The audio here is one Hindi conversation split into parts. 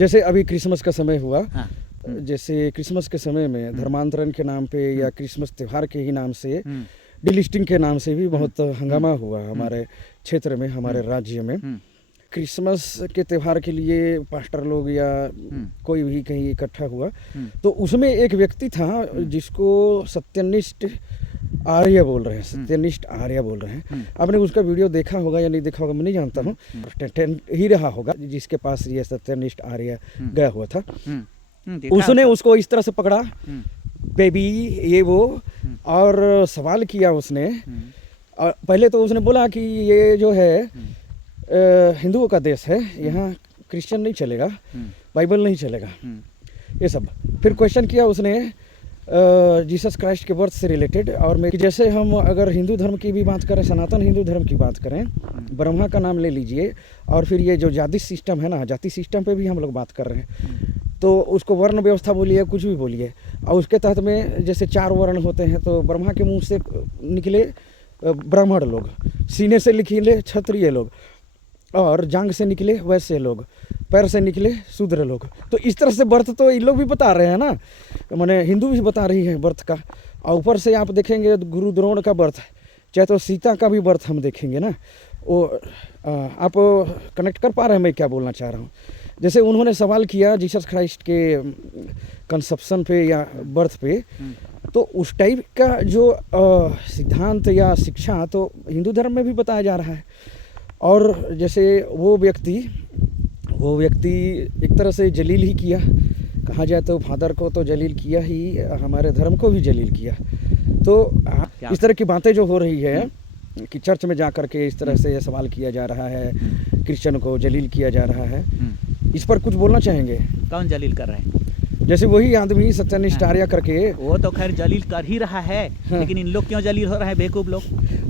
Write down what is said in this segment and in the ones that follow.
जैसे अभी क्रिसमस का समय हुआ, हाँ। जैसे क्रिसमस के समय में धर्मांतरण के नाम पे या क्रिसमस त्यौहार के ही नाम से डिलिस्टिंग के नाम से भी बहुत हंगामा हुआ हमारे क्षेत्र में, हमारे राज्य में। क्रिसमस के त्यौहार के लिए पास्टर लोग या कोई भी कहीं इकट्ठा हुआ, तो उसमें एक व्यक्ति था जिसको सत्यनिष्ठ आर्य बोल रहे हैं, सत्यनिष्ठ आर्य बोल रहे हैं। आपने उसका वीडियो देखा होगा या नहीं देखा होगा मैं नहीं जानता हूँ, ही रहा होगा जिसके पास ये सत्यनिष्ठ आर्य गया हुआ था। उसने उसको इस तरह से पकड़ा, बेबी ये वो, और सवाल किया उसने। और पहले तो उसने बोला कि ये जो है हिंदुओं का देश है, यहाँ क्रिश्चियन नहीं चलेगा, बाइबल नहीं चलेगा, ये सब। फिर क्वेश्चन किया उसने जीसस क्राइस्ट के बर्थ से रिलेटेड, और मैं जैसे हम अगर हिंदू धर्म की भी बात करें, सनातन हिंदू धर्म की बात करें, ब्रह्मा का नाम ले लीजिए, और फिर ये जो जाति सिस्टम है ना, जाति सिस्टम पे भी हम लोग बात कर रहे हैं, तो उसको वर्ण व्यवस्था बोलिए, कुछ भी बोलिए, और उसके तहत में जैसे 4 वर्ण होते हैं, तो ब्रह्मा के मुंह से निकले ब्राह्मण लोग, सीने से निकले क्षत्रिय लोग, और जांग से निकले वैश्य लोग, पैर से निकले शूद्र लोग। तो इस तरह से बर्थ तो इन लोग भी बता रहे हैं ना, माने हिंदू भी बता रही है बर्थ का। और ऊपर से आप देखेंगे गुरु द्रोण का बर्थ, चाहे तो सीता का भी बर्थ हम देखेंगे ना, वो आप कनेक्ट कर पा रहे हैं मैं क्या बोलना चाह रहा हूँ। जैसे उन्होंने सवाल किया जीसस क्राइस्ट के कंसेप्शन पे या बर्थ पे, तो उस टाइप का जो सिद्धांत या शिक्षा तो हिंदू धर्म में भी बताया जा रहा है। और जैसे वो व्यक्ति एक तरह से जलील ही किया, कहा जाए तो फादर को तो जलील किया ही, हमारे धर्म को भी जलील किया। तो इस तरह की बातें जो हो रही है कि चर्च में जा कर के इस तरह से सवाल किया जा रहा है, क्रिश्चियन को जलील किया जा रहा है, इस पर कुछ बोलना चाहेंगे? कौन जलील कर रहा है? जैसे वही आदमी सत्यनिष्ठ आर्य करके, वो तो खैर जलील कर ही रहा है, लेकिन इन लोग क्यों जलील हो रहे हैं, बेवकूफ लोग?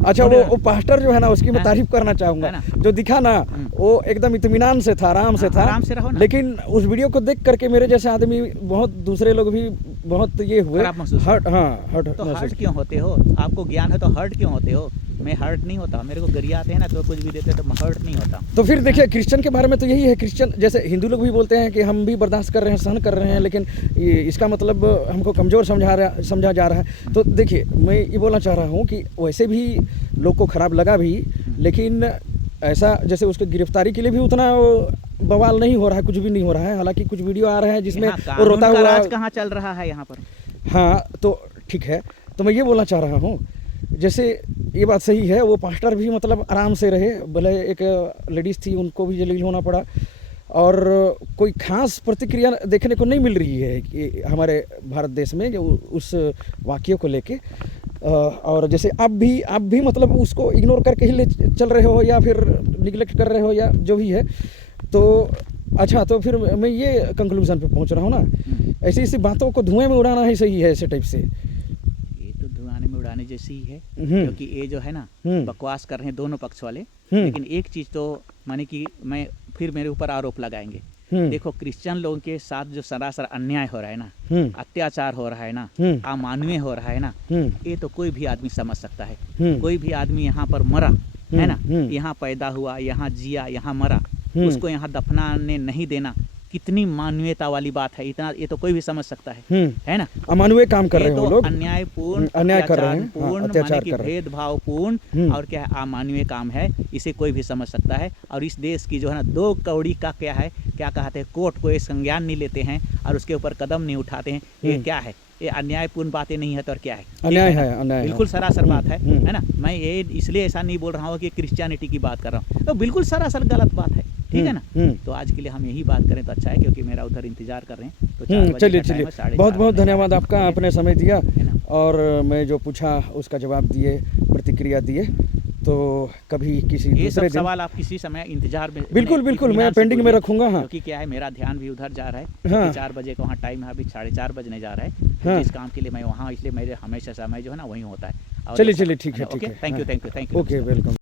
अच्छा, वो पास्टर जो है ना, उसकी मैं तारीफ करना चाहूँगा, जो दिखा ना वो एकदम इत्मीनान से था, आराम से था, आराम से रहो ना। लेकिन उस वीडियो को देख करके मेरे जैसे आदमी, बहुत दूसरे लोग भी बहुत ये हुए, हर्ट क्यों होते हो? आपको ज्ञान है तो हर्ट क्यों होते हो? मैं हर्ट नहीं होता, मेरे को गरिया आते हैं ना तो कुछ भी देते तो हर्ट नहीं होता। तो फिर देखिए क्रिश्चियन के बारे में तो यही है, क्रिश्चियन जैसे हिंदू लोग भी बोलते हैं कि हम भी बर्दाश्त कर रहे हैं, सहन कर रहे हैं, लेकिन इसका मतलब हमको कमज़ोर समझा जा रहा है। तो देखिए मैं ये बोलना चाह रहा हूँ कि वैसे भी लोग को ख़राब लगा भी, लेकिन ऐसा जैसे उसकी गिरफ्तारी के लिए भी उतना बवाल नहीं हो रहा है, कुछ भी नहीं हो रहा है। हालांकि कुछ वीडियो आ रहे हैं जिसमें वो रोता हुआ, राज कहाँ चल रहा है यहाँ पर? हाँ तो ठीक है, तो मैं ये बोलना चाह रहा हूँ, जैसे ये बात सही है, वो पास्टर भी मतलब आराम से रहे, भले एक लेडीज़ थी उनको भी जलील होना पड़ा, और कोई खास प्रतिक्रिया देखने को नहीं मिल रही है कि हमारे भारत देश में जो उस वाक्य को लेके। और जैसे आप भी मतलब उसको इग्नोर करके ही ले चल रहे हो, या फिर निगलेक्ट कर रहे हो, या जो भी है। तो अच्छा, तो फिर मैं ये कंक्लूजन पे पहुंच रहा हूँ ना, ऐसी बातों को धुएं में उड़ाना ही सही है, ऐसे टाइप से। उड़ाने जैसी ही है, क्योंकि ये जो है ना बकवास कर रहे हैं दोनों पक्ष वाले। लेकिन एक चीज तो माने कि मैं फिर मेरे ऊपर आरोप लगाएंगे। देखो, क्रिश्चियन लोगों के साथ जो सरासर अन्याय हो रहा है ना, अत्याचार हो रहा है ना, अमानवीय हो रहा है ना, ये तो कोई भी आदमी समझ सकता है। कोई भी आदमी यहाँ पर मरा है ना, यहाँ पैदा हुआ, यहाँ जिया, यहाँ मरा, उसको यहाँ दफनाने नहीं देना, कितनी मानवीयता वाली बात है, इतना ये तो कोई भी समझ सकता है ना। अमानवीय काम कर रहे हैं लोग, अन्यायपूर्ण, अन्याय कर रहे हैं, अत्याचार की भेदभावपूर्ण और क्या अमानवीय काम है, इसे कोई भी समझ सकता है। और इस देश की जो है ना 2 कौड़ी का क्या है, क्या कहते हैं, कोर्ट को ये संज्ञान नहीं लेते हैं और उसके ऊपर कदम नहीं उठाते हैं। ये क्या है? ये अन्यायपूर्ण बातें नहीं है तो और क्या है? अन्याय है, अन्याय बिल्कुल सरासर बात है ना। मैं ये इसलिए ऐसा नहीं बोल रहा हूँ कि क्रिश्चियनिटी की बात कर रहा हूँ, तो बिल्कुल सरासर गलत बात है, ठीक है ना। तो आज के लिए हम यही बात करें तो अच्छा है, क्योंकि मेरा उधर इंतजार कर रहे हैं। तो चलिए, बहुत बहुत धन्यवाद आपका, आपने समय दिया और मैं जो पूछा उसका जवाब दिए, प्रतिक्रिया दिए। तो कभी किसी दूसरे दिन सवाल आप किसी समय इंतजार में, बिल्कुल मैं पेंडिंग में रखूंगा। हाँ, क्योंकि क्या है, मेरा ध्यान भी उधर जा रहा है। हाँ, 4 बजे का वहाँ टाइम है, अभी 4:30 बजने जा रहा है। हाँ, जिस काम के लिए मैं वहाँ, इसलिए मेरे हमेशा समय जो है ना वहीं होता है। चलिए ठीक है, थैंक यू। Okay, welcome.